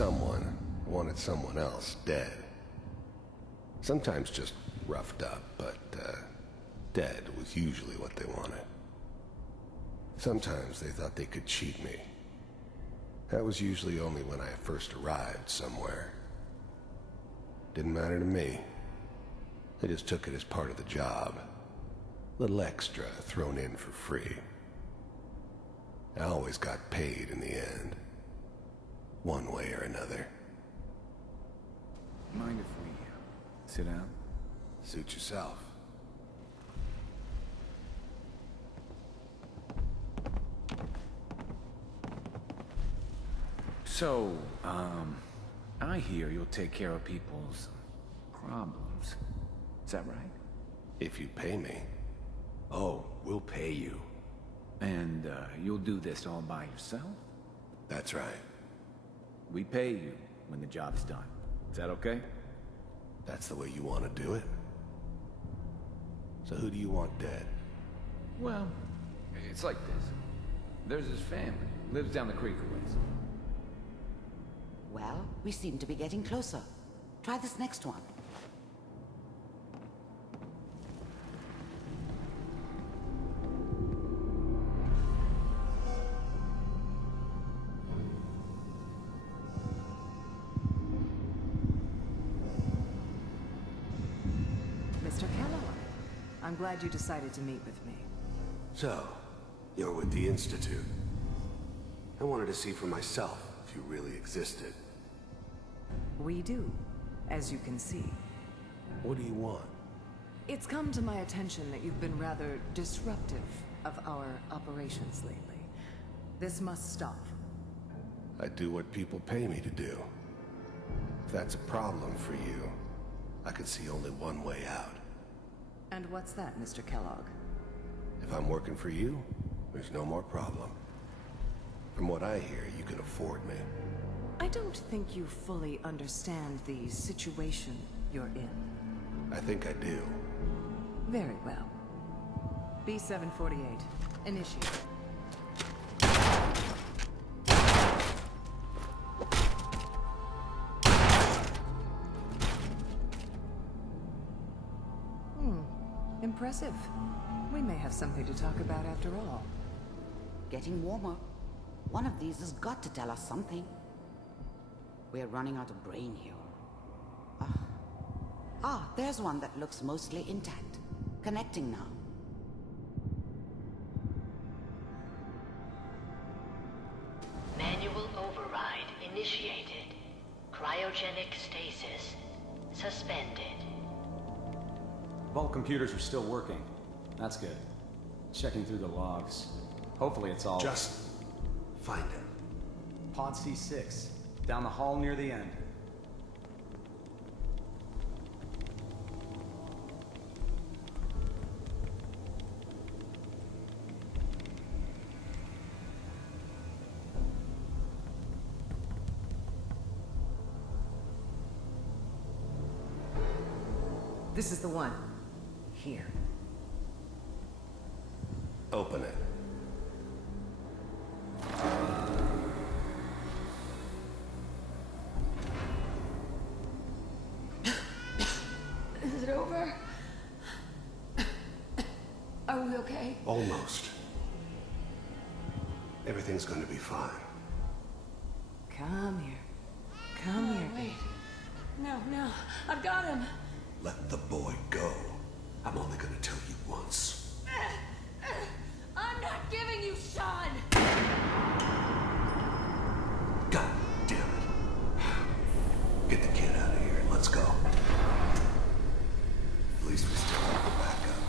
someone wanted someone else dead. Sometimes just roughed up, but dead was usually what they wanted. Sometimes they thought they could cheat me. That was usually only when I first arrived somewhere. Didn't matter to me. They just took it as part of the job. Little extra thrown in for free. I always got paid in the end. One way or another. Mind if we sit down? Suit yourself. So, I hear you'll take care of people's problems. Is that right? If you pay me. Oh, we'll pay you. And, you'll do this all by yourself? That's right. We pay you when the job's done. Is that okay? That's the way you want to do it? So who do you want dead? Well, it's like this. There's his family. Lives down the creek a ways. Well, we seem to be getting closer. Try this next one. Mr. Kellogg, I'm glad you decided to meet with me. So, you're with the Institute. I wanted to see for myself if you really existed. We do, as you can see. What do you want? It's come to my attention that you've been rather disruptive of our operations lately. This must stop. I do what people pay me to do. If that's a problem for you, I could see only one way out. And what's that, Mr. Kellogg? If I'm working for you, there's no more problem. From what I hear, you can afford me. I don't think you fully understand the situation you're in. I think I do. Very well. B-748, initiate. Impressive. We may have something to talk about after all. Getting warmer. One of these has got to tell us something. We're running out of brain here. There's one that looks mostly intact. Connecting now. Manual override initiated. Cryogenic stasis suspended. Vault computers are still working. That's good. Checking through the logs. Hopefully it's all... Just find him. Pod C6. Down the hall near the end. This is the one. Here. Open it. Is it over? Are we okay? Almost. Everything's going to be fine. Come here. Come here, baby. No, I've got him. Let the boy go. I'm only going to tell you once. I'm not giving you Sean. God damn it. Get the kid out of here and let's go. At least we still have the backup.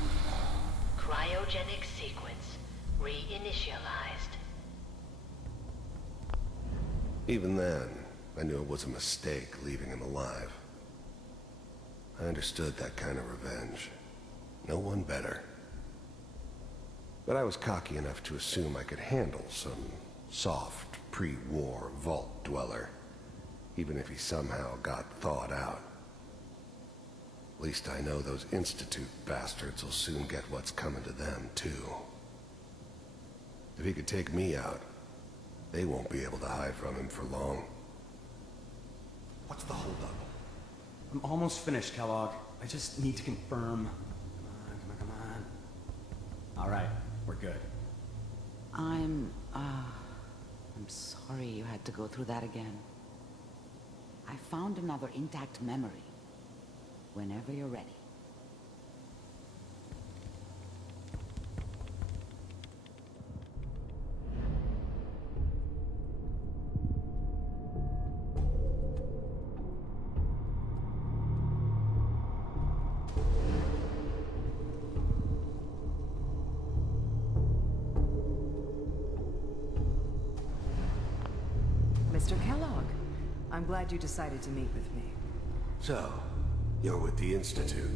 Cryogenic sequence reinitialized. Even then, I knew it was a mistake leaving him alive. I understood that kind of revenge. No one better. But I was cocky enough to assume I could handle some soft, pre-war vault dweller, even if he somehow got thawed out. At least I know those Institute bastards will soon get what's coming to them, too. If he could take me out, they won't be able to hide from him for long. What's the holdup? I'm almost finished, Kellogg. I just need to confirm. Come on. All right, we're good. I'm sorry you had to go through that again. I found another intact memory. Whenever you're ready. Mr. Kellogg, I'm glad you decided to meet with me. So, you're with the Institute.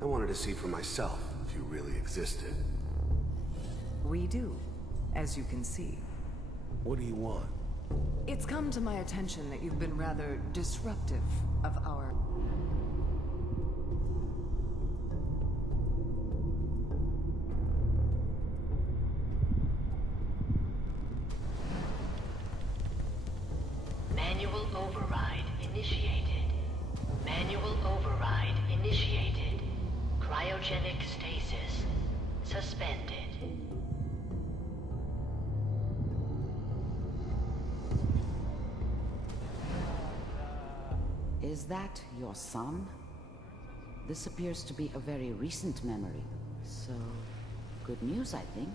I wanted to see for myself if you really existed. We do, as you can see. What do you want? It's come to my attention that you've been rather disruptive of our... Manual override initiated. Manual override initiated. Cryogenic stasis suspended. Is that your son? This appears to be a very recent memory. So, good news, I think.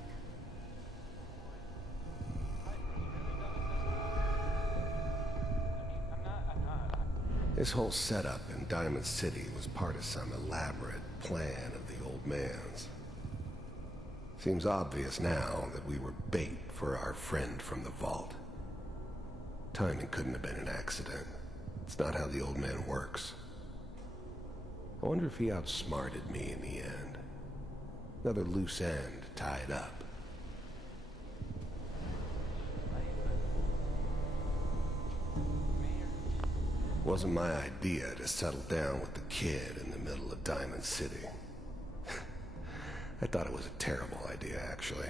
This whole setup in Diamond City was part of some elaborate plan of the old man's. Seems obvious now that we were bait for our friend from the vault. Timing couldn't have been an accident. It's not how the old man works. I wonder if he outsmarted me in the end. Another loose end tied up. Wasn't my idea to settle down with the kid in the middle of Diamond City. I thought it was a terrible idea, actually.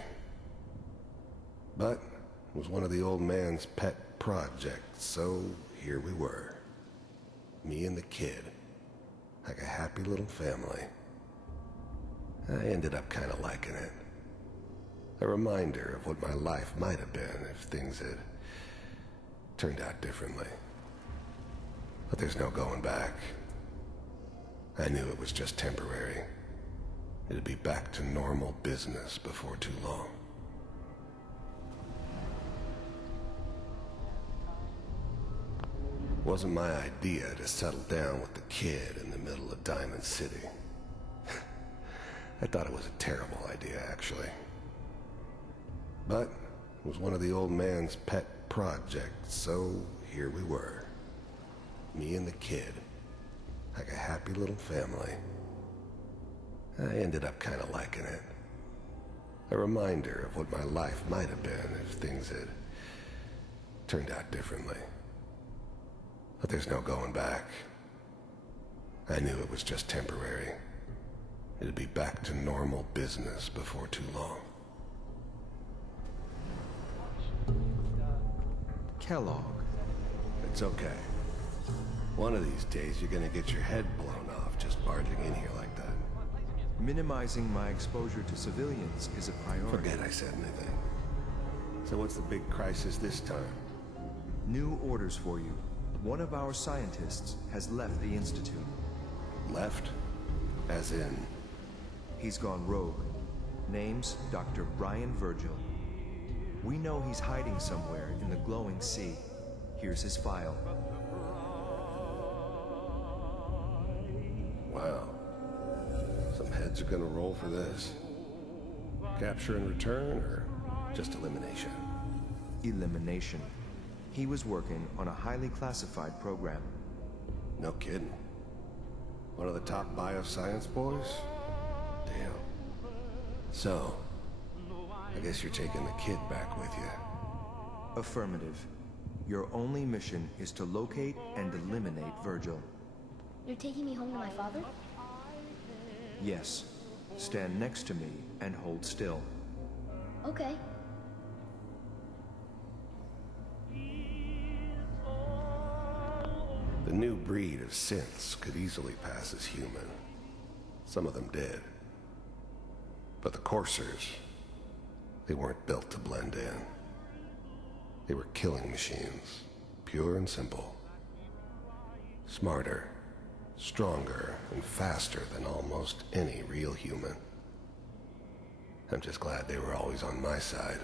But it was one of the old man's pet projects, so here we were. Me and the kid. Like a happy little family. I ended up kind of liking it. A reminder of what my life might have been if things had turned out differently. But there's no going back. I knew it was just temporary. It'd be back to normal business before too long. Wasn't my idea to settle down with the kid in the middle of Diamond City. I thought it was a terrible idea, actually. But it was one of the old man's pet projects, so here we were. Me and the kid. Like a happy little family. I ended up kind of liking it. A reminder of what my life might have been if things had turned out differently. But there's no going back. I knew it was just temporary. It'd be back to normal business before too long. Kellogg. It's okay. One of these days you're gonna get your head blown off just barging in here like that. Minimizing my exposure to civilians is a priority. Forget I said anything. So what's the big crisis this time? New orders for you. One of our scientists has left the Institute. Left? As in? He's gone rogue. Name's Dr. Brian Virgil. We know he's hiding somewhere in the glowing sea. Here's his file. Wow. Some heads are gonna roll for this. Capture and return, or just elimination? Elimination. He was working on a highly classified program. No kidding. One of the top bioscience boys? Damn. So, I guess you're taking the kid back with you. Affirmative. Your only mission is to locate and eliminate Virgil. You're taking me home to my father? Yes. Stand next to me and hold still. Okay. A new breed of synths could easily pass as human. Some of them did. But the Coursers, they weren't built to blend in. They were killing machines, pure and simple. Smarter, stronger, and faster than almost any real human. I'm just glad they were always on my side.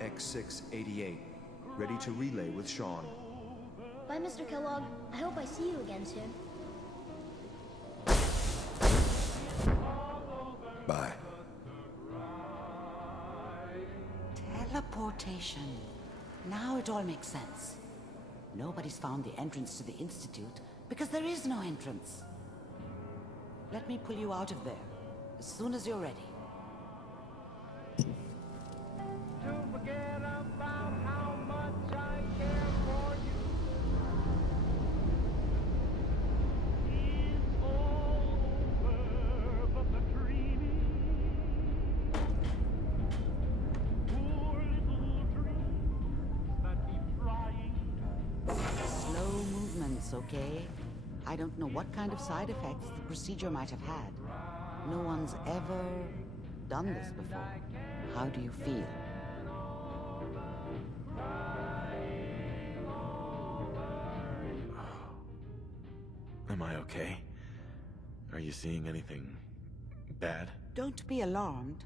X688, ready to relay with Sean. Bye, Mr. Kellogg. I hope I see you again soon. Bye. Teleportation. Now it all makes sense. Nobody's found the entrance to the Institute because there is no entrance. Let me pull you out of there as soon as you're ready. Slow movements, okay? I don't know what kind of side effects the procedure might have had. No one's ever done this before. How do you feel? Am I okay? Are you seeing anything bad? Don't be alarmed,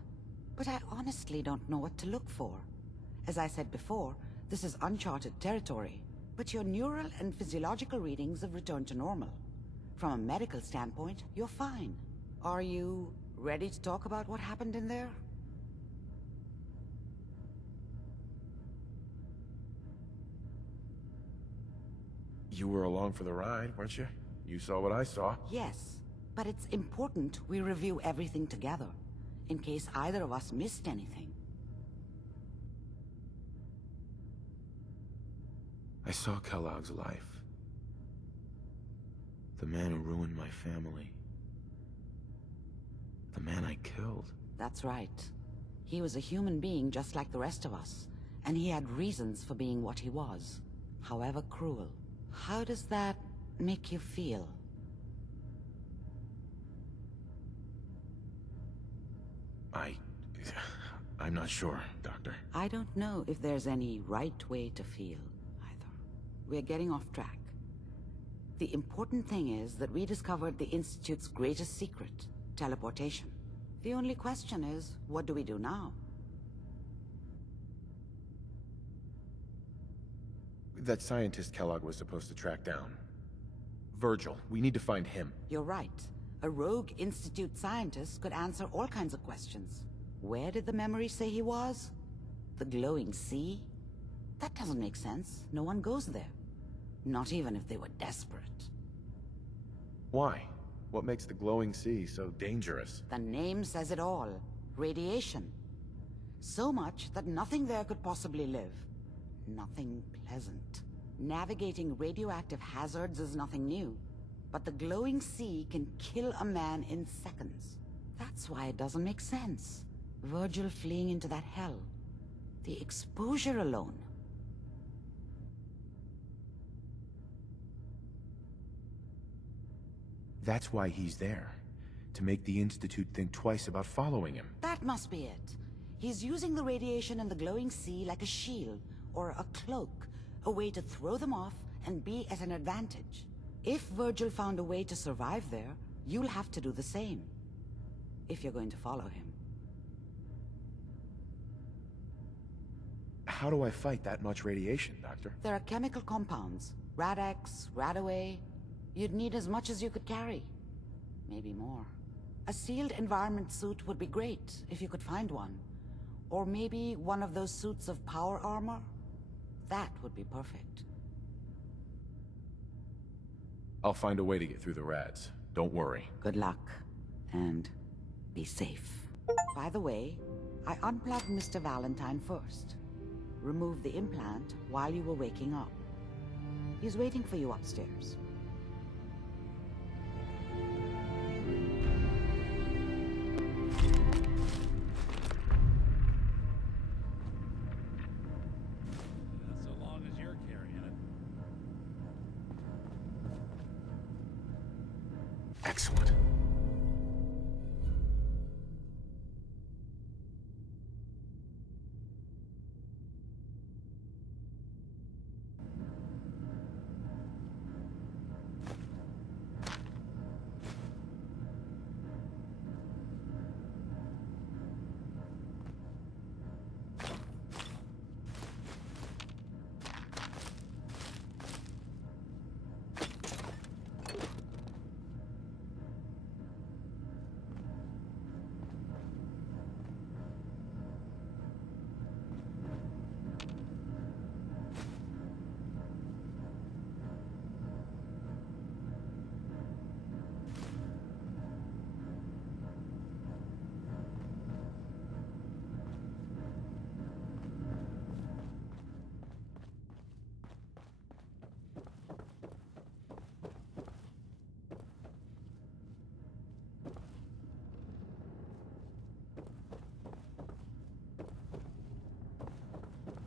but I honestly don't know what to look for. As I said before, this is uncharted territory, but your neural and physiological readings have returned to normal. From a medical standpoint, you're fine. Are you ready to talk about what happened in there? You were along for the ride, weren't you? You saw what I saw. Yes, but it's important we review everything together, in case either of us missed anything. I saw Kellogg's life. The man who ruined my family. The man I killed. That's right. He was a human being just like the rest of us, and he had reasons for being what he was, however cruel. How does that make you feel? I'm not sure, Doctor. I don't know if there's any right way to feel, either. We're getting off track. The important thing is that we discovered the Institute's greatest secret, teleportation. The only question is, what do we do now? That scientist Kellogg was supposed to track down. Virgil, we need to find him. You're right. A rogue Institute scientist could answer all kinds of questions. Where did the memory say he was? The glowing sea? That doesn't make sense. No one goes there. Not even if they were desperate. Why? What makes the glowing sea so dangerous? The name says it all. Radiation. So much that nothing there could possibly live. Nothing pleasant. Navigating radioactive hazards is nothing new. But the glowing sea can kill a man in seconds. That's why it doesn't make sense. Virgil fleeing into that hell. The exposure alone. That's why he's there. To make the Institute think twice about following him. That must be it. He's using the radiation in the glowing sea like a shield, or a cloak, a way to throw them off and be at an advantage. If Virgil found a way to survive there, you'll have to do the same. If you're going to follow him. How do I fight that much radiation, Doctor? There are chemical compounds. Rad-X, Radaway. You'd need as much as you could carry. Maybe more. A sealed environment suit would be great, if you could find one. Or maybe one of those suits of power armor? That would be perfect. I'll find a way to get through the rads. Don't worry. Good luck. And be safe. By the way, I unplugged Mr. Valentine first. Removed the implant while you were waking up. He's waiting for you upstairs. Excellent.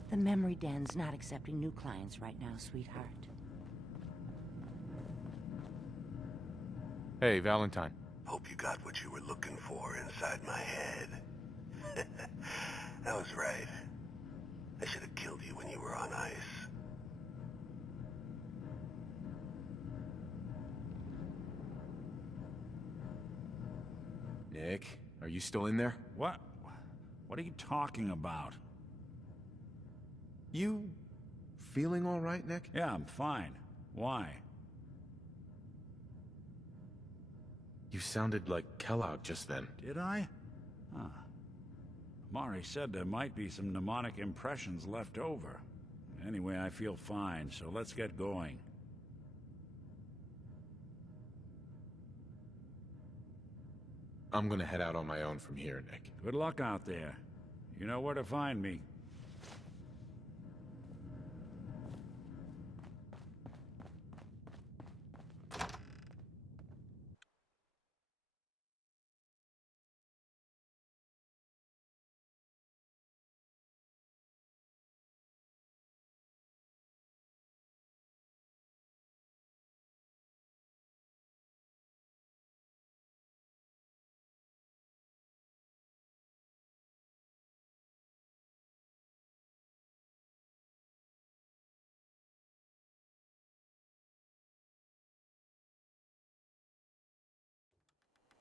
The memory den's not accepting new clients right now, sweetheart. Hey, Valentine. Hope you got what you were looking for inside my head. I was right. I should have killed you when you were on ice. Nick, are you still in there? What? What are you talking about? You feeling all right, Nick? Yeah, I'm fine. Why? You sounded like Kellogg just then. Did I? Huh. Mari said there might be some mnemonic impressions left over. Anyway, I feel fine, so let's get going. I'm gonna head out on my own from here, Nick. Good luck out there. You know where to find me.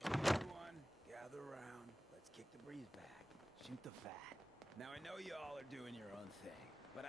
Everyone, gather around. Let's kick the breeze back. Shoot the fat. Now I know you all are doing your own thing, but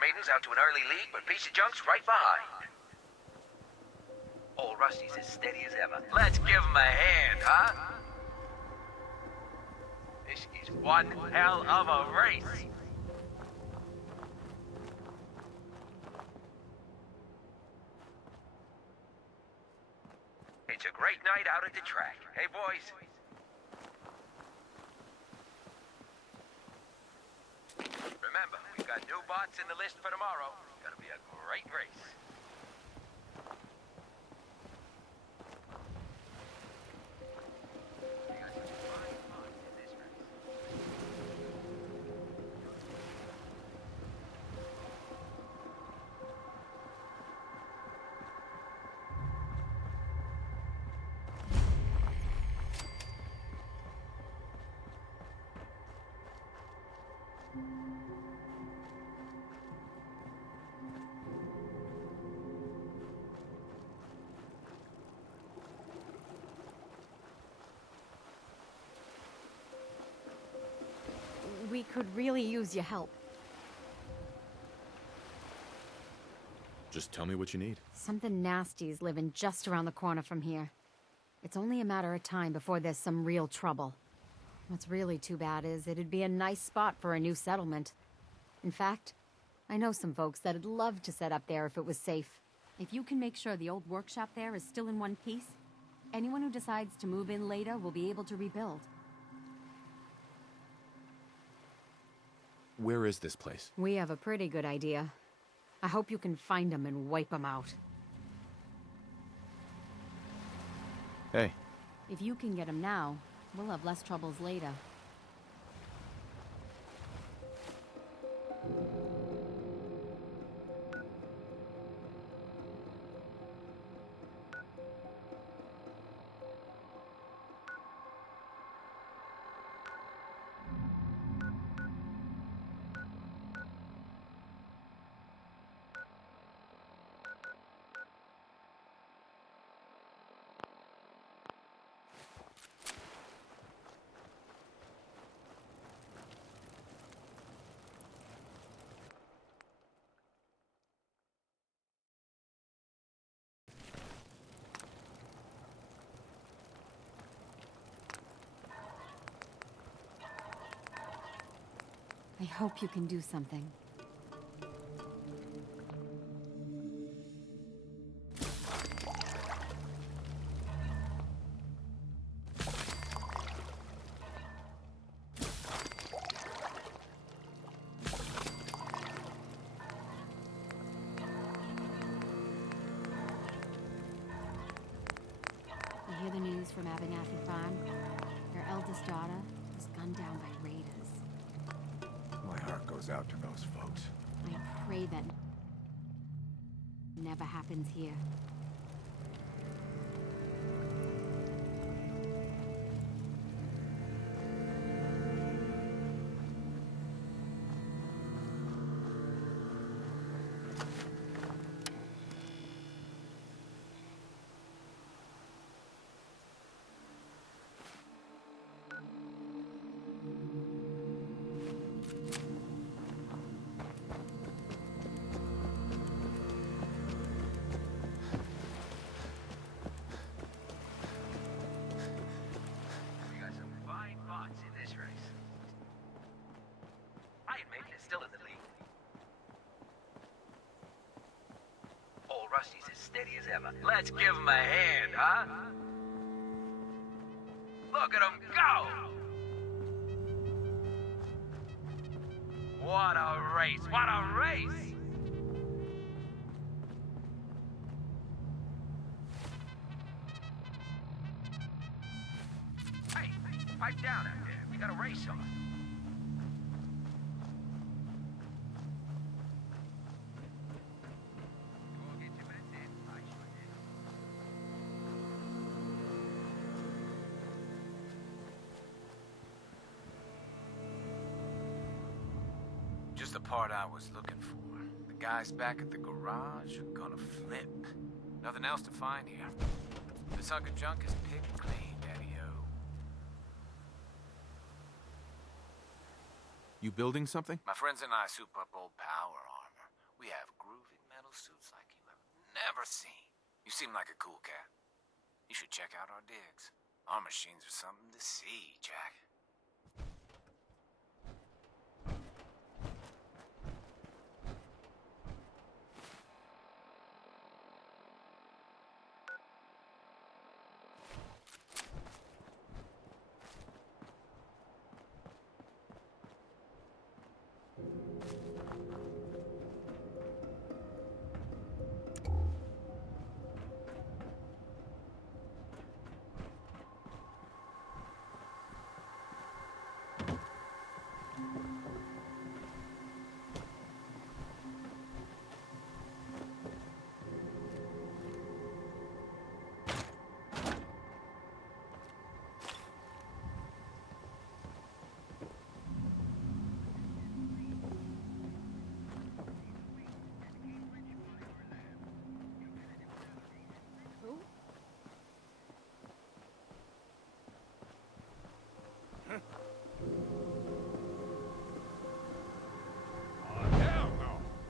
Maidens out to an early lead, but Piece of Junk's right behind. Old Rusty's as steady as ever. Let's give him a hand, huh? This is one hell of a race. It's a great night out at the track. Hey, boys. Remember, we've got new bots in the list for tomorrow. It's gonna be a great race. We could really use your help. Just tell me what you need. Something nasty's living just around the corner from here. It's only a matter of time before there's some real trouble. What's really too bad is it'd be a nice spot for a new settlement. In fact, I know some folks that'd love to set up there if it was safe. If you can make sure the old workshop there is still in one piece, anyone who decides to move in later will be able to rebuild. Where is this place? We have a pretty good idea. I hope you can find them and wipe them out. Hey. If you can get them now, we'll have less troubles later. I hope you can do something. You hear the news from Abernathy Farm? Their eldest daughter was gunned down by raiders. My heart goes out to those folks. I pray that never happens here. Still in the lead. Old Rusty's as steady as ever. Let's give him a hand, huh? Look at him go! What a race! What a race! Hey, pipe down out there. We got a race on. Just the part I was looking for. The guys back at the garage are gonna flip. Nothing else to find here. This hunk of junk is picked clean, Daddy-O. You building something? My friends and I soup up old power armor. We have groovy metal suits like you have never seen. You seem like a cool cat. You should check out our digs. Our machines are something to see, Jack.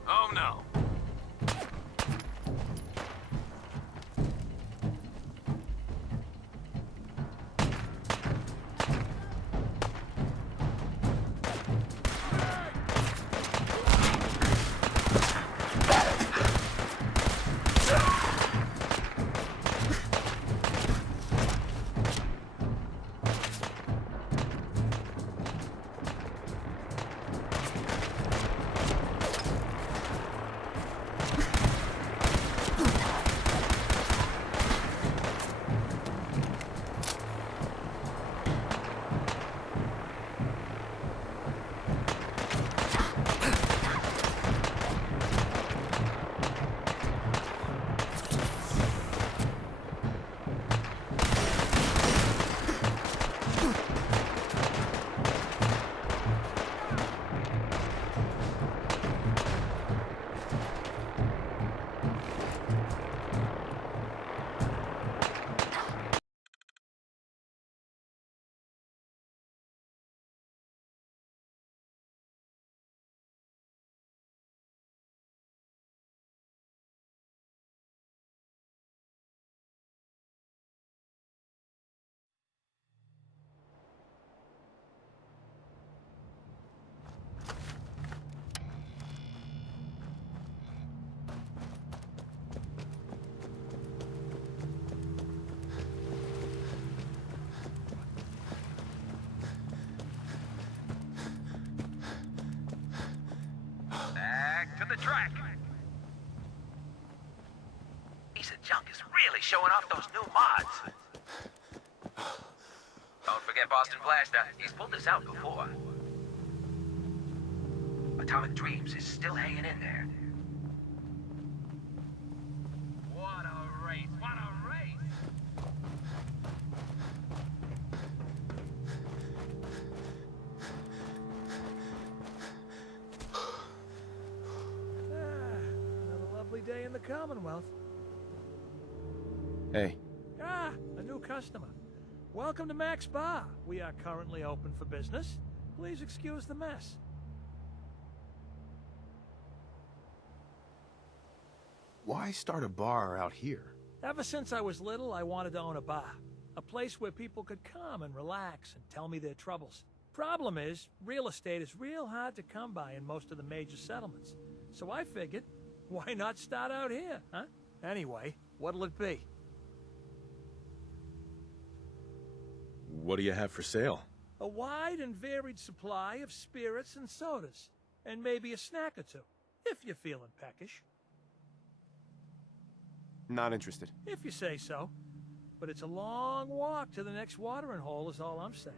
Oh no! Back to the track. Piece of junk is really showing off those new mods. Don't forget Boston Blaster. He's pulled this out before. Atomic Dreams is still hanging in there. What a race! What a race! Another lovely day in the Commonwealth. Hey. Ah, a new customer. Welcome to Mac's Bar. We are currently open for business. Please excuse the mess. Why start a bar out here? Ever since I was little, I wanted to own a bar. A place where people could come and relax and tell me their troubles. Problem is, real estate is real hard to come by in most of the major settlements. So I figured, why not start out here, huh? Anyway, what'll it be? What do you have for sale? A wide and varied supply of spirits and sodas. And maybe a snack or two, if you're feeling peckish. Not interested. If you say so. But it's a long walk to the next watering hole is all I'm saying.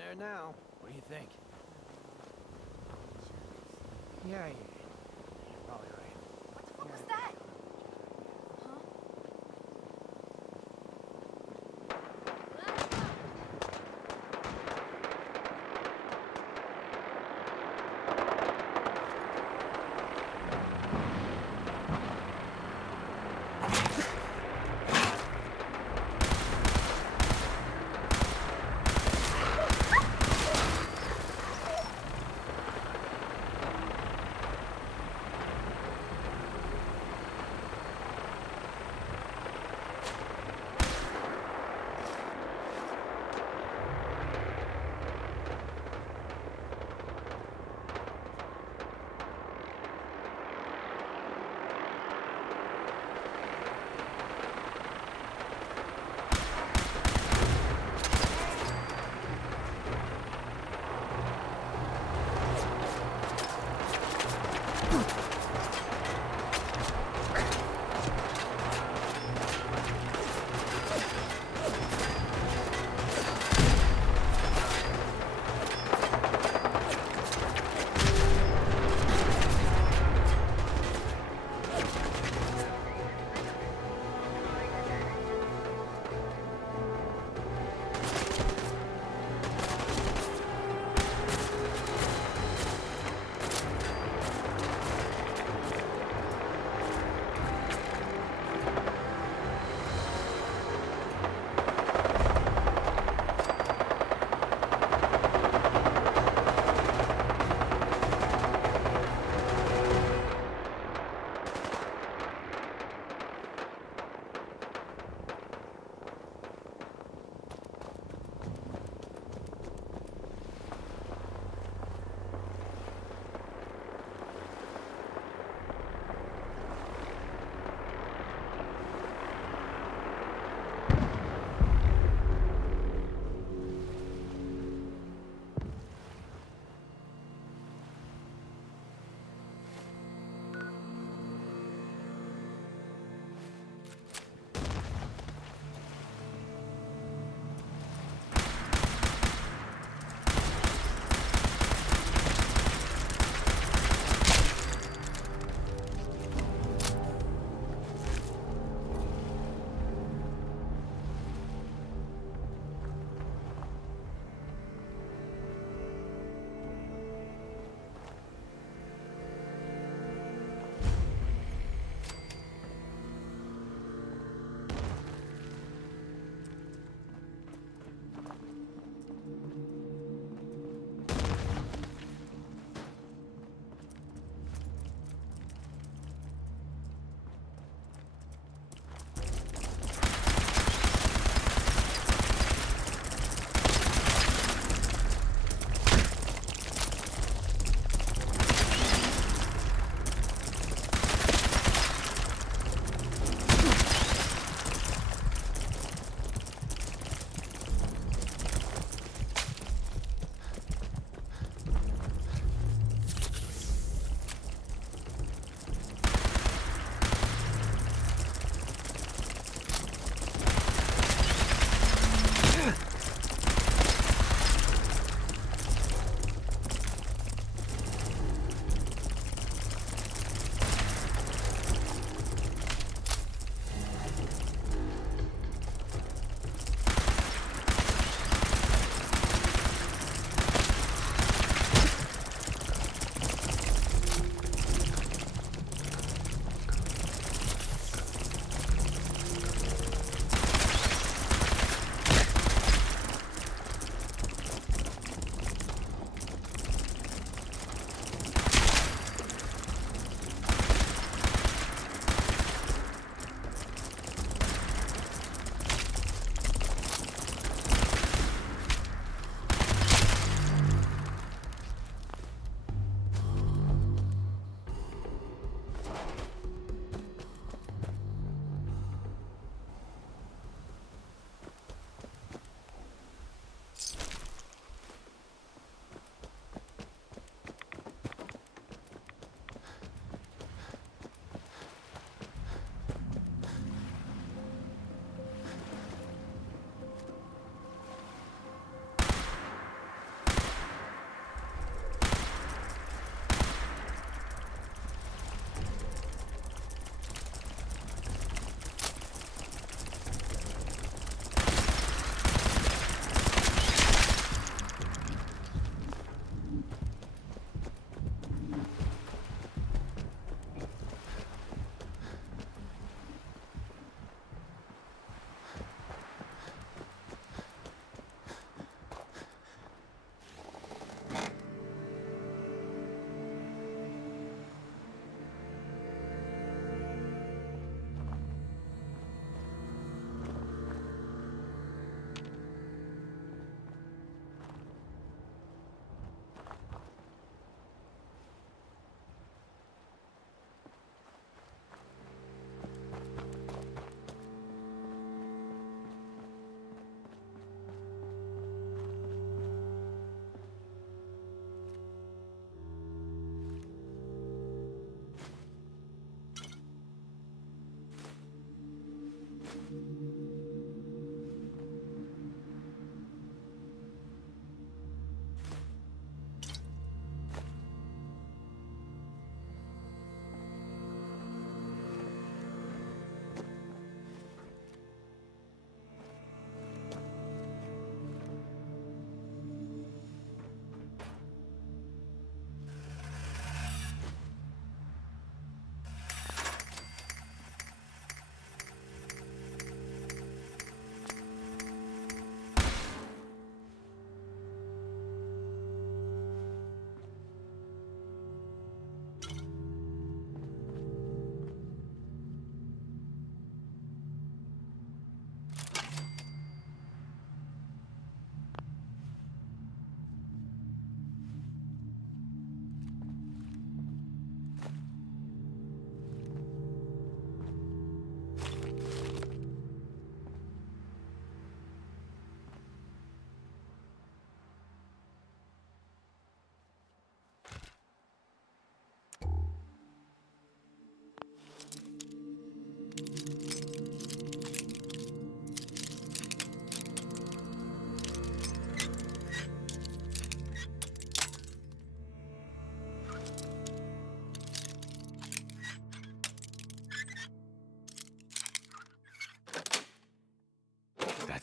there now. What do you think? Yeah, you're probably right. What was that?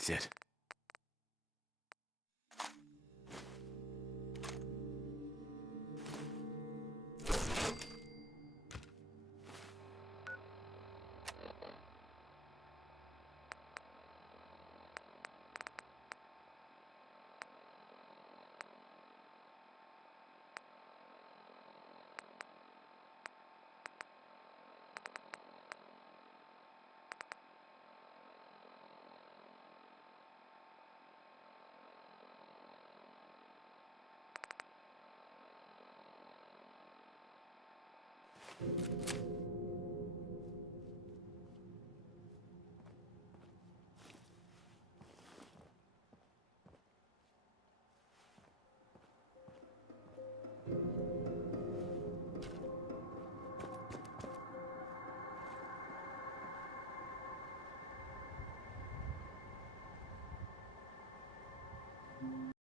That's it.